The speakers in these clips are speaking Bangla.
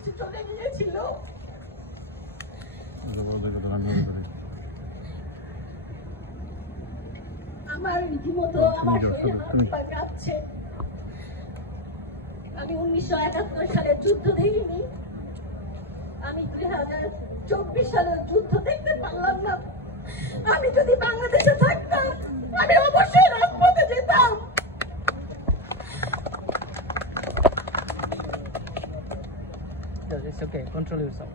এসে চলে গিয়েছিল। আমার রীতিমতো আমার শরীর কাঁপছে। আমি 1971 সালে যুদ্ধ দেখিনি, আমি 2024 সালে যুদ্ধ দেখতে পারলাম না। আমি যদি বাংলাদেশে থাকতাম আমি অবশ্যই রাজপথে যেতাম। It's okay. Control yourself.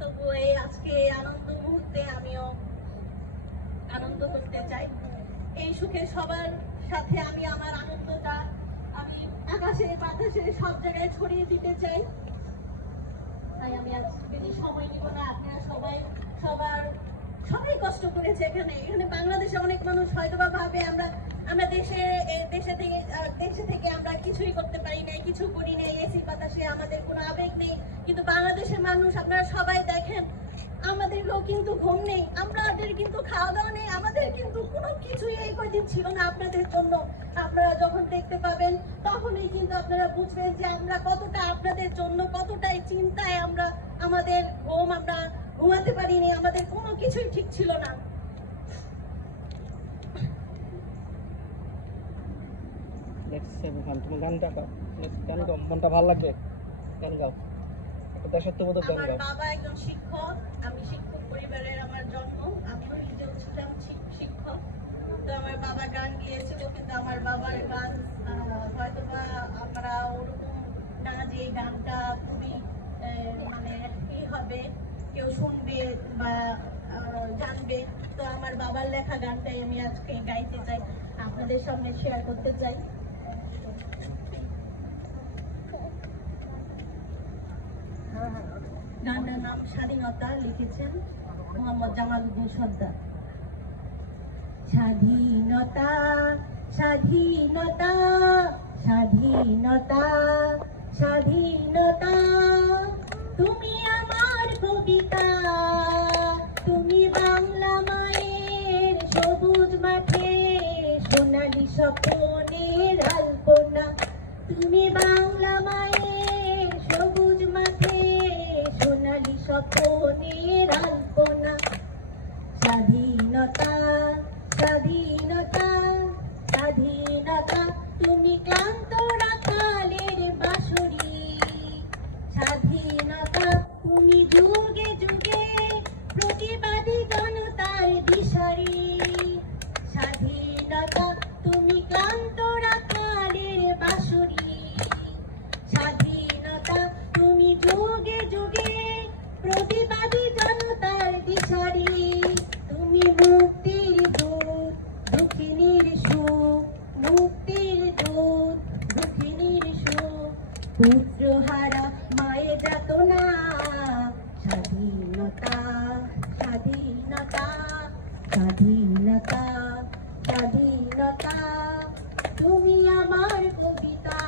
তবু এই আজকে আনন্দ মুহূর্তে আমিও আনন্দ করতে চাই। এই সুখে সবার সাথে আমি আমার আনন্দটা আমি আকাশে বাতাসে সব জায়গায় ছড়িয়ে দিতে চাই। তাই আমি আজ বেশি সময় নিব না। আপনারা সবাই কষ্ট করেছে। এখানে বাংলাদেশে অনেক মানুষ হয়তো বা ভাবে আমরা দেশে থেকে আমরা কিছুই করতে পারি নাই, কিছু করি নাই, এসি বাতাসে আমাদের কোনো আবেগ নেই। কিন্তু বাংলাদেশের মানুষ আপনারা সবাই দেখেন, আমাদেরও কিন্তু ঘুম নেই, আমাদের কিন্তু খাওয়া দাওয়া নেই, আমাদের কিন্তু কোনো কিছুই এই কয়দিন ছিল না আপনাদের জন্য। আপনারা যখন দেখতে পাবেন তখনই কিন্তু আপনারা বুঝবেন যে আমরা কতটা আপনাদের জন্য, কতটাই চিন্তায় আমাদের আমরা ঘুমাতে পারিনি, আমাদের কোনো কিছুই ঠিক ছিল না। তোমার গানটা গান গাও, মনটা ভালো লাগছে, গান গাও। দেশাত্মবোধক গান গাও। আমার বাবা একজন শিক্ষক, আমি শিক্ষক পরিবারের আমার জন্ম, আমিও নিজেও ছিলাম শিক্ষক। তো আমার বাবা গান গিয়েছিল, কিন্তু আমার বাবার গান হয়তোবা আমরা ওরকম না যে এই গানটা খুবই মানে কি হবে, কেউ শুনবে বা জানবে। তো আমার বাবার লেখা গানটাই আমি আজকে গাইতে চাই, আপনাদের সামনে শেয়ার করতে চাই। গানটার নাম স্বাধীনতা, লিখেছেন মোহাম্মদ জামালউদ্দিন সর্দার। স্বাধীনতা স্বাধীনতা স্বাধীনতা স্বাধীনতা, তুমি আমার কবিতা, তুমি বাংলা মায়ের সবুজ মাঠে সোনালী স্বপ্নের আলপনা, তুমি বাংলা মায়ের সবুজ মাঠে সোনালী স্বপ্নের আলপনা। স্বাধীনতা স্বাধীনতা স্বাধীনতা, তুমি ক্লান্ত রাখালের বাঁশরি, স্বাধীনতা তুমি যুগে যুগে প্রতিবাদী জনতার দিশারি, স্বাধীনতা তুমি ক্লান্ত রাখালের বাঁশরি, স্বাধীনতা তুমি যুগে যুগে প্রতিবাদী জনতার দিশারি, তুমি মুক্তির দূত দুঃখিনীর সুখ, মুক্তির দূত দুঃখিনীর সুখ, পুত্রহারা মায়ে যাতনা, স্বাধীনতা স্বাধীনতা স্বাধীনতা স্বাধীনতা, তুমি আমার কবিতা,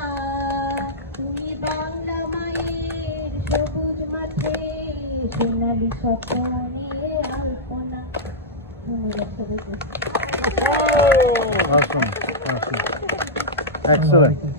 তুমি বাংলা মায়ের সবুজ মাঠে সোনালী স্বপ্নের আলপনা। Awesome. Excellent.